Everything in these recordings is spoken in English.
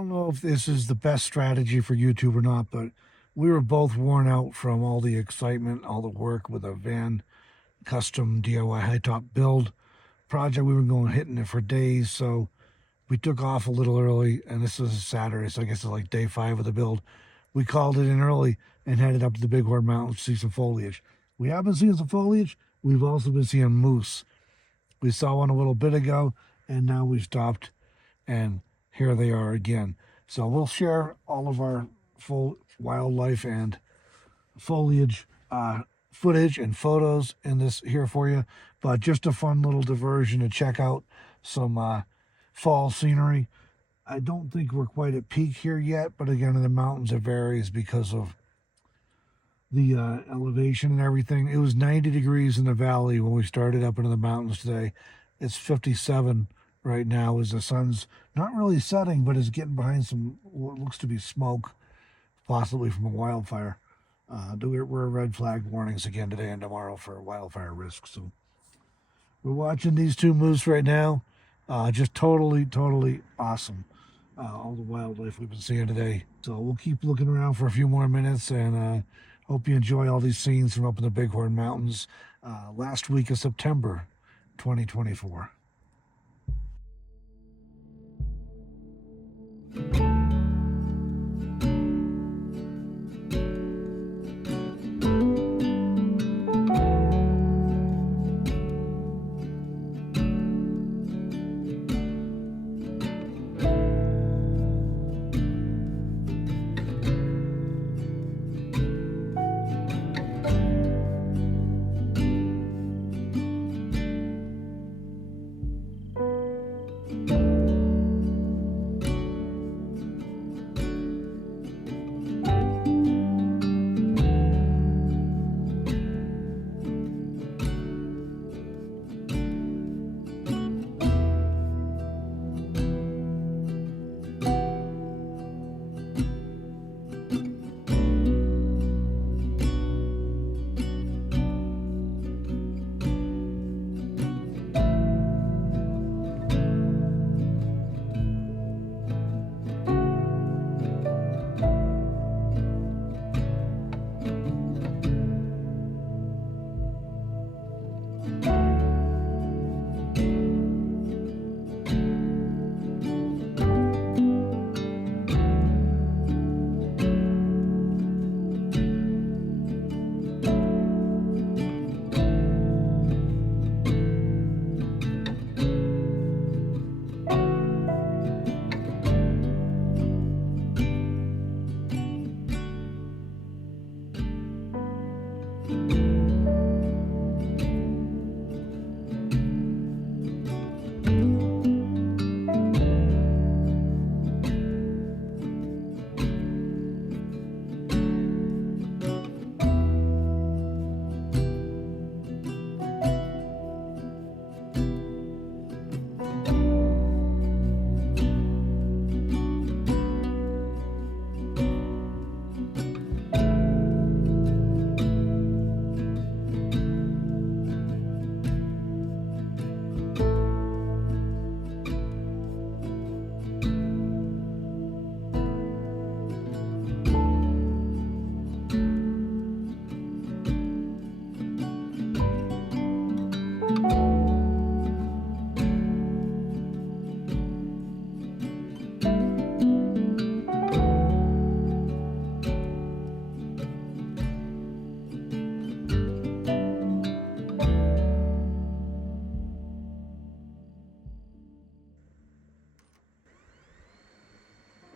don't know if this is the best strategy for YouTube or not, but we were both worn out from all the excitement, all the work with a van custom DIY high top build project. We were going hitting it for days, so we took off a little early, and this was a Saturday, so I guess it's like day 5 of the build. We called it in early and headed up to the Bighorn Mountains to see some foliage. We have been seeing some foliage. We've also been seeing moose. We saw one a little bit ago, and now we've stopped, and here they are again. So we'll share all of our full wildlife and foliage footage and photos in this here for you, but just a fun little diversion to check out some fall scenery. I don't think we're quite at peak here yet, but again, in the mountains it varies because of the elevation and everything. It was 90 degrees in the valley when we started up into the mountains today. It's 57 right now as the sun's not really setting, but is getting behind some what looks to be smoke, possibly from a wildfire. We're red flag warnings again today and tomorrow for wildfire risk. So we're watching these two moose right now. Just totally awesome. All the wildlife we've been seeing today. So we'll keep looking around for a few more minutes, and hope you enjoy all these scenes from up in the Bighorn Mountains last week of September 2024.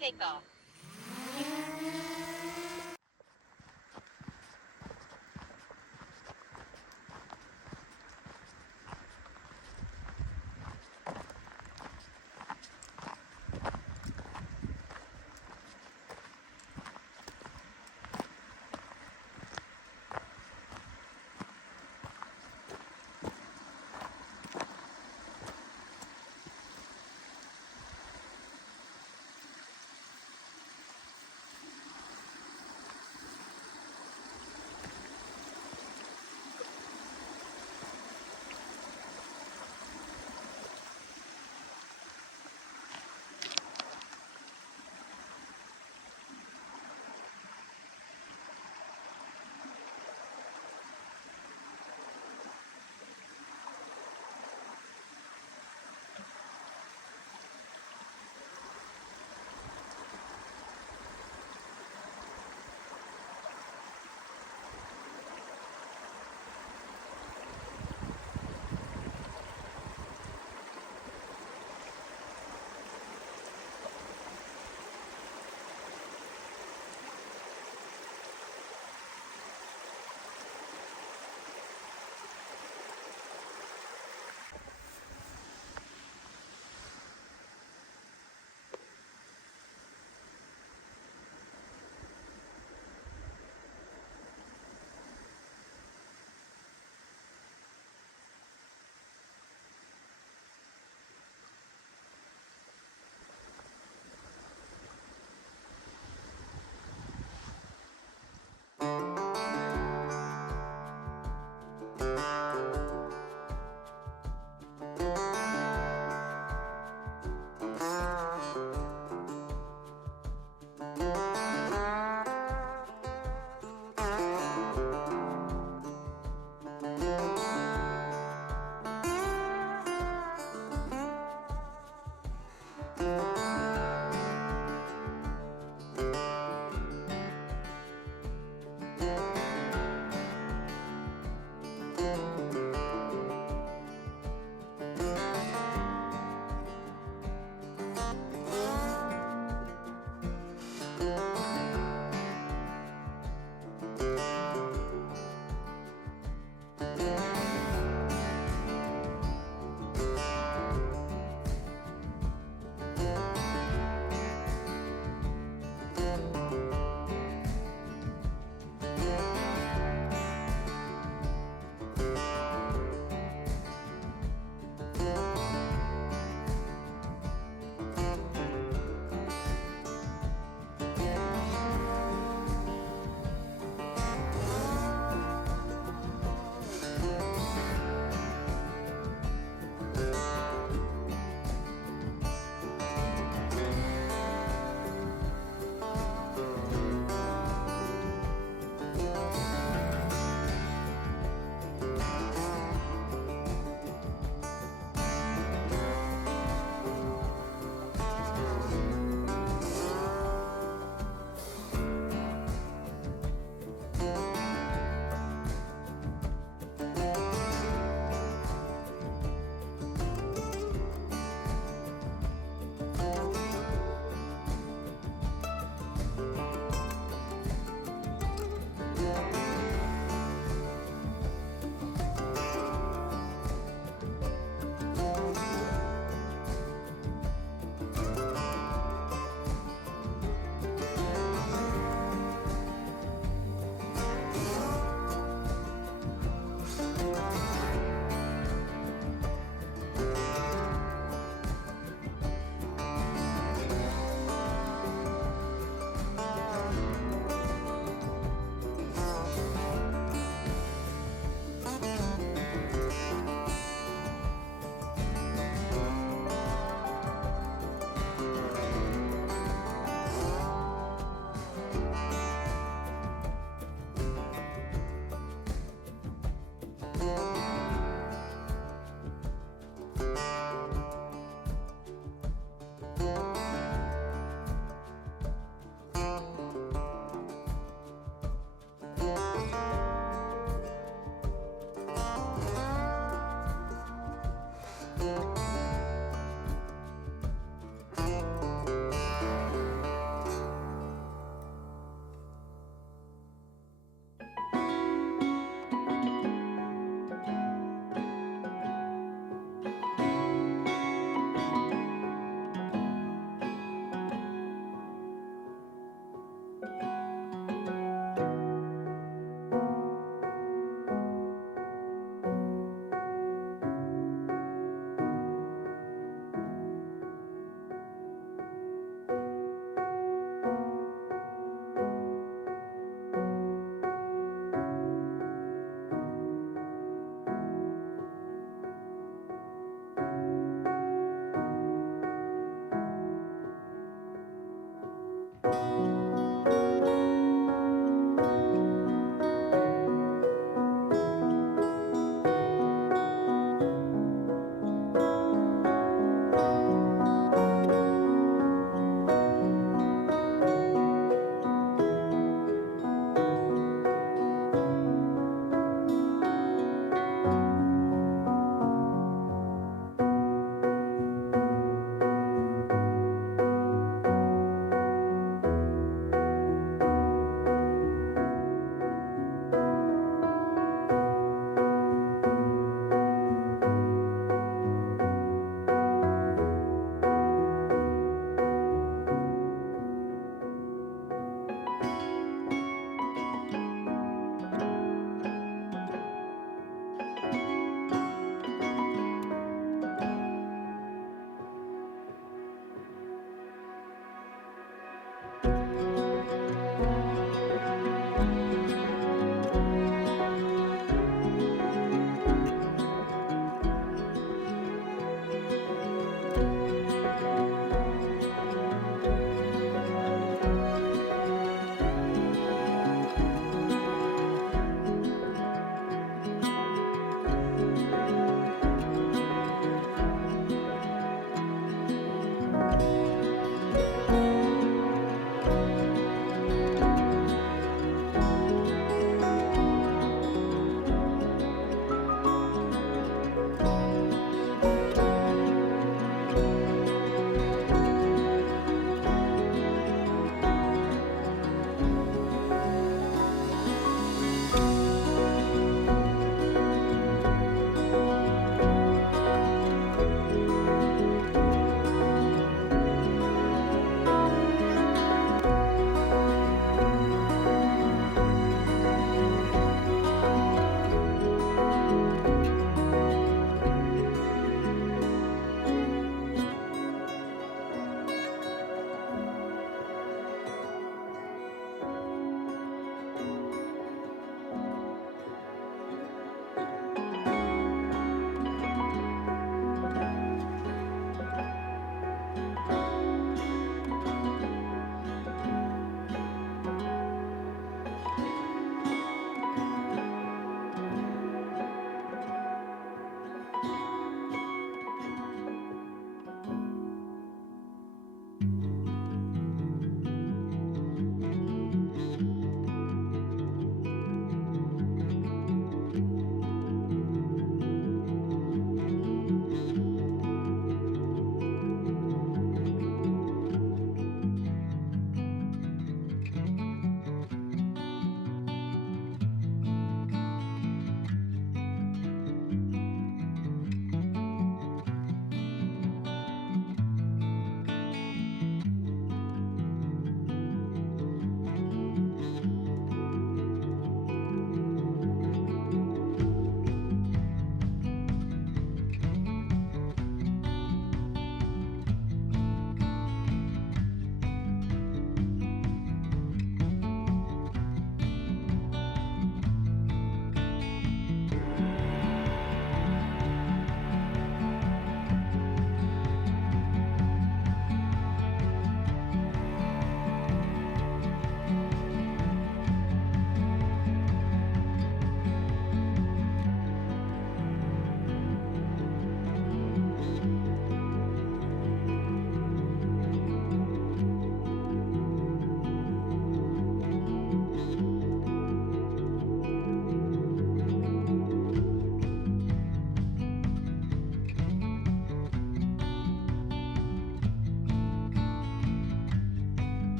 Take off.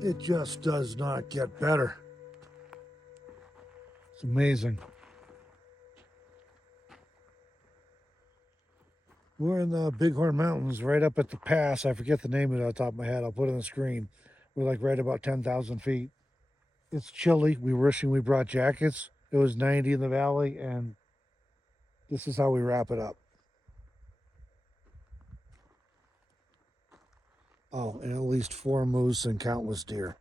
It just does not get better. It's amazing. We're in the Bighorn Mountains, right up at the pass. I forget the name of it off the top of my head. I'll put it on the screen. We're like right about 10,000 feet. It's chilly. We were wishing we brought jackets. It was 90 in the valley, and this is how we wrap it up. Oh, and at least 4 moose and countless deer.